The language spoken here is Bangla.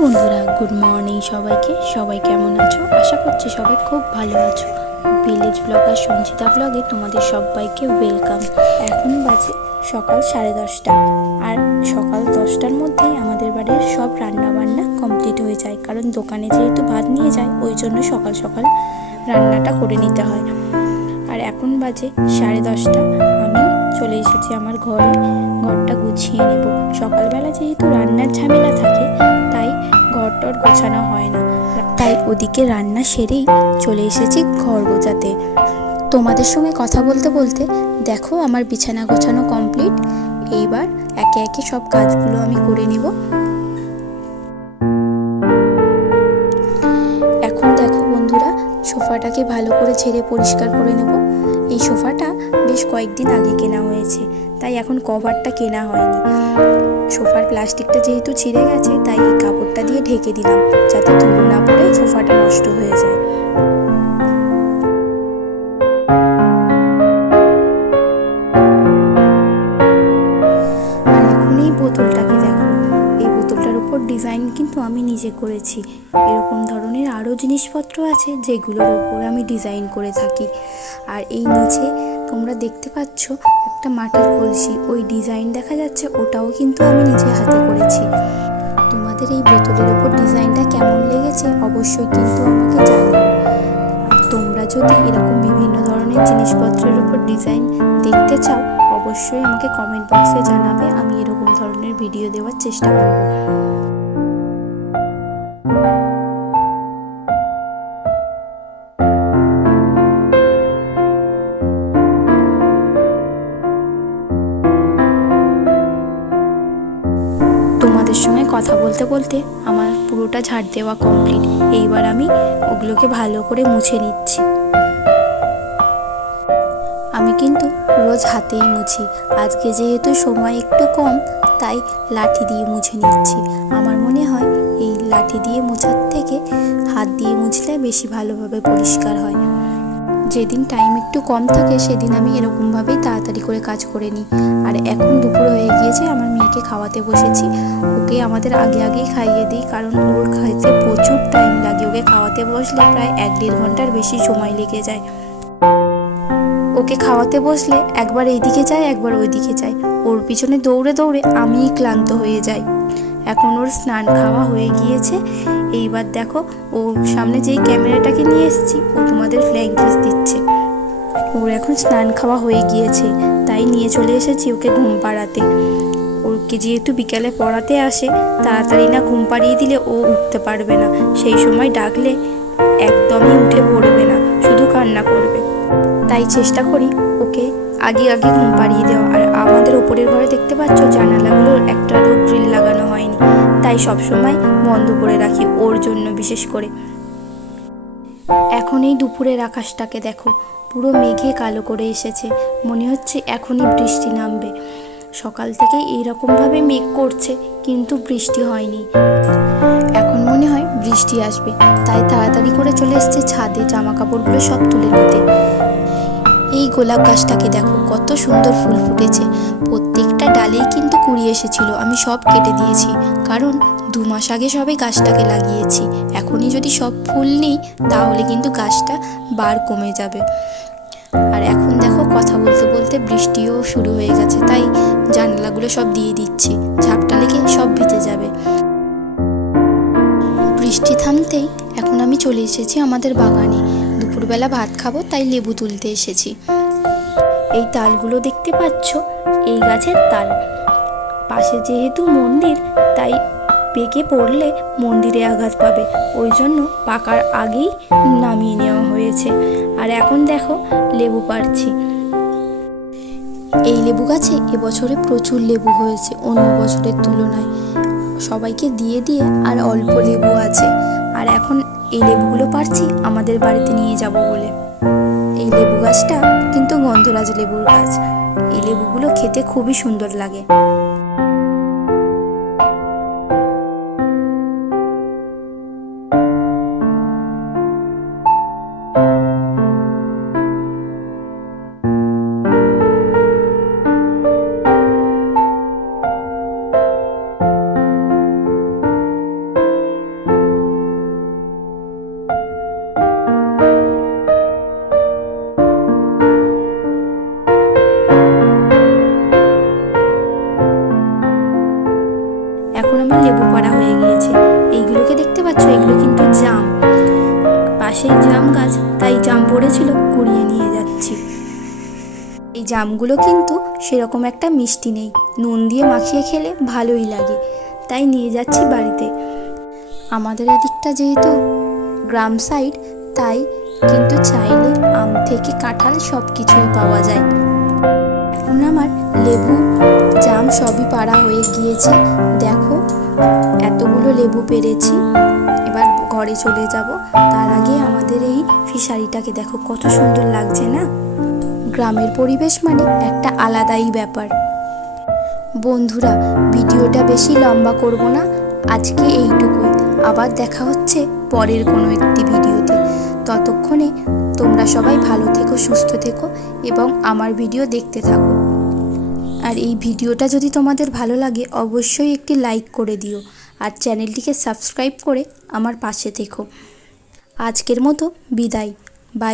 বন্ধুরা, গুড মর্নিং সবাইকে। সবাই কেমন আছো? আশা করছি সবাই খুব ভালো আছো। ভিলেজ ব্লগার সঞ্চিতা ব্লগে তোমাদের সবাইকে ওয়েলকাম। এখন বাজে সকাল 10:30, আর সকাল 10টার মধ্যেই আমাদের বাড়ির সব রান্না বান্না কমপ্লিট হয়ে যায়, কারণ দোকানে যেহেতু ভাত নিয়ে যায় ওই জন্য সকাল সকাল রান্নাটা করে নিতে হয়। আর এখন বাজে 10:30, আমি চলে এসেছি আমার ঘরটা গুছিয়ে নেব। সকালবেলা যেহেতু রান্নার ঝামেলা থাকে তাই ঘরটর গোছানো হয় না, তাই ওদিকে রান্না সেরেই চলে এসেছি ঘর গোছাতে। তোমাদের সঙ্গে কথা বলতে বলতে দেখো আমার বিছানা গোছানো কমপ্লিট। এইবার একে একে সব কাজগুলো আমি করে নেব। এখন দেখো বন্ধুরা, সোফাটাকে ভালো করে ঝেড়ে পরিষ্কার করে নেব। এই সোফাটা বেশ কয়েকদিন আগে কেনা হয়েছে, তাই এখন কভারটা কেনা হয়নি। সোফার প্লাস্টিকটা যেহেতু ছিঁড়ে গেছে তাই এই কাপড়টা দিয়ে ঢেকে দিলাম, যাতে ধুলো না পড়ে সোফাটা নষ্ট হয়ে যায়। আর এখন এই বোতলটাকে দেখো, এই বোতলটার উপর ডিজাইন কিন্তু আমি নিজে করেছি। এরকম ধরনের আরও জিনিসপত্র আছে যেগুলোর উপর আমি ডিজাইন করে থাকি। আর এই নিচে তোমরা দেখতে পাচ্ছ একটা মাটির কলসি, ওই ডিজাইন দেখা যাচ্ছে, ওটাও কিন্তু আমি নিজে হাতে করেছি। তোমাদের এই বোতলের উপর ডিজাইনটা কেমন লেগেছে অবশ্যই কিন্তু আমাকে জানিও। আর তোমরা যদি এরকম বিভিন্ন ধরনের জিনিসপত্রের উপর ডিজাইন দেখতে চাও অবশ্যই আমাকে কমেন্ট বক্সে জানাবে, আমি এরকম ধরনের ভিডিও দেওয়ার চেষ্টা করব। তোমাদের সঙ্গে কথা বলতে বলতে আমার পুরোটা ঝাড় দেওয়া কমপ্লিট। এইবার আমি ওগুলোকে ভালো করে মুছে নিচ্ছি। আমি কিন্তু রোজ হাতেই মুছি, আজকে যেহেতু সময় একটু কম তাই লাঠি দিয়ে মুছে নিচ্ছি। আমার মনে হয় এই লাঠি দিয়ে মোছার থেকে হাত দিয়ে মুছলে বেশি ভালোভাবে পরিষ্কার হয়। যেদিন টাইম একটু কম থাকে সেদিন আমি এরকমভাবেই তাড়াতাড়ি করে কাজ করে নিই। আর এখন দুপুর হয়ে গিয়েছে, আমার মেয়েকে খাওয়াতে বসেছি। ওকে আমাদের আগে আগেই খাইয়ে দিই, কারণ ওর খাইতে প্রচুর টাইম লাগে। ওকে খাওয়াতে বসলে প্রায় 1-1.5 ঘন্টার বেশি সময় লেগে যায়। ওকে খাওয়াতে বসলে একবার এইদিকে যায় একবার ওইদিকে যায়, ওর পিছনে দৌড়ে দৌড়ে আমিই ক্লান্ত হয়ে যাই। এখন ওর স্নান খাওয়া হয়ে গিয়েছে। এইবার দেখো ওর সামনে যেই ক্যামেরাটাকে নিয়ে এসেছি ও তোমাদের ফ্লাইং কিস দিচ্ছে। ওর এখন স্নান খাওয়া হয়ে গিয়েছে তাই নিয়ে চলে এসেছি ওকে ঘুম পাড়াতে। ওকে যেহেতু বিকালে পড়াতে আসে, তাড়াতাড়ি না ঘুম পাড়িয়ে দিলে ও উঠতে পারবে না। সেই সময় ডাকলে একদমই উঠে পড়বে না, শুধু কান্না করবে। তাই চেষ্টা করি ওকে আগে আগে ঘুম পাড়িয়ে দেওয়া। আর আমাদের ওপরের ঘরে দেখতে পাচ্ছ জানালাগুলোর একটারও গ্রিল লাগানো হয়নি, তাই সবসময় বন্ধ করে রাখি ওর জন্য বিশেষ করে। এখন এই দুপুরের আকাশটাকে দেখো, পুরো মেঘে কালো করে এসেছে, মনে হচ্ছে এখনই বৃষ্টি নামবে। সকাল থেকে এইরকমভাবে মেঘ করছে কিন্তু বৃষ্টি হয়নি। এখন মনে হয় বৃষ্টি আসবে, তাই তাড়াতাড়ি করে চলে এসেছে ছাদে জামা কাপড়গুলো সব তুলে নিতে। এই গোলাপ গাছটাকে দেখো কত সুন্দর ফুল ফুটেছে, প্রত্যেকটা ডালেই কিন্তু কুড়ি এসেছিল। আমি সব কেটে দিয়েছি, কারণ 2 মাস আগে সবে গাছটাকে লাগিয়েছি। এখনই যদি সব ফুল নিই তাহলে কিন্তু গাছটা বার কমে যাবে। আর এখন দেখো কথা বলতে বলতে বৃষ্টিও শুরু হয়ে গেছে, তাই জানলাগুলো সব দিয়ে দিচ্ছি, ঝাপটা লেগে সব ভিজে যাবে। বৃষ্টি থামতেই এখন আমি চলে এসেছি আমাদের বাগানে। দুপুরবেলা ভাত খাবো তাই লেবু তুলতে এসেছি। এই তালগুলো দেখতে পাচ্ছ, এই গাছের তাল। পাশে যেহেতু মন্দির তাই পেকে পড়লে মন্দিরে আঘাত পাবে, ওই জন্য পাকার আগেই নামিয়ে নেওয়া হয়েছে। আর এখন দেখো লেবু পাড়ছি। এই লেবু গাছে এবছরে প্রচুর লেবু হয়েছে অন্য বছরের তুলনায়। সবাইকে দিয়ে দিয়ে আর অল্প লেবু আছে। আর এখন এই লেবুগুলো পারছি আমাদের বাড়িতে নিয়ে যাব বলে। এই লেবু গাছটা কিন্তু গন্ধরাজ লেবুর গাছ। এই লেবুগুলো খেতে খুবই সুন্দর লাগে। এখন আমার লেবু পাড়া হয়ে গিয়েছে। এইগুলোকে দেখতে পাচ্ছ, এগুলো কিন্তু জাম, পাশেই জাম গাছ, তাই জাম পড়েছিল, কুড়িয়ে নিয়ে যাচ্ছি। এই জামগুলো কিন্তু সেরকম একটা মিষ্টি নেই, নুন দিয়ে মাখিয়ে খেলে ভালোই লাগে, তাই নিয়ে যাচ্ছি বাড়িতে। আমাদের এদিকটা যেহেতু গ্রাম সাইড, তাই কিন্তু চাইলে আম থেকে কাঁঠাল সব কিছুই পাওয়া যায়। এখন আমার লেবু জাম সবই পাড়া হয়ে গিয়েছে। দেখো এতগুলো লেবু পেরেছি, এবার ঘরে চলে যাব। তার আগে আমাদের এই ফিশারিটাকে দেখো কত সুন্দর লাগছে না? গ্রামের পরিবেশ মানে একটা আলাদাই ব্যাপার। বন্ধুরা, ভিডিওটা বেশি লম্বা করব না, আজকে এইটুকুই। আবার দেখা হচ্ছে পরের কোনো একটি ভিডিওতে। ততক্ষণে তোমরা সবাই ভালো থেকো, সুস্থ থেকো এবং আমার ভিডিও দেখতে থাকো। আর এই ভিডিওটা যদি তোমাদের ভালো লাগে অবশ্যই একটি লাইক করে দিও, আর চ্যানেলটিকে সাবস্ক্রাইব করে আমার পাশে থেকো। আজকের মতো বিদায়, বাই।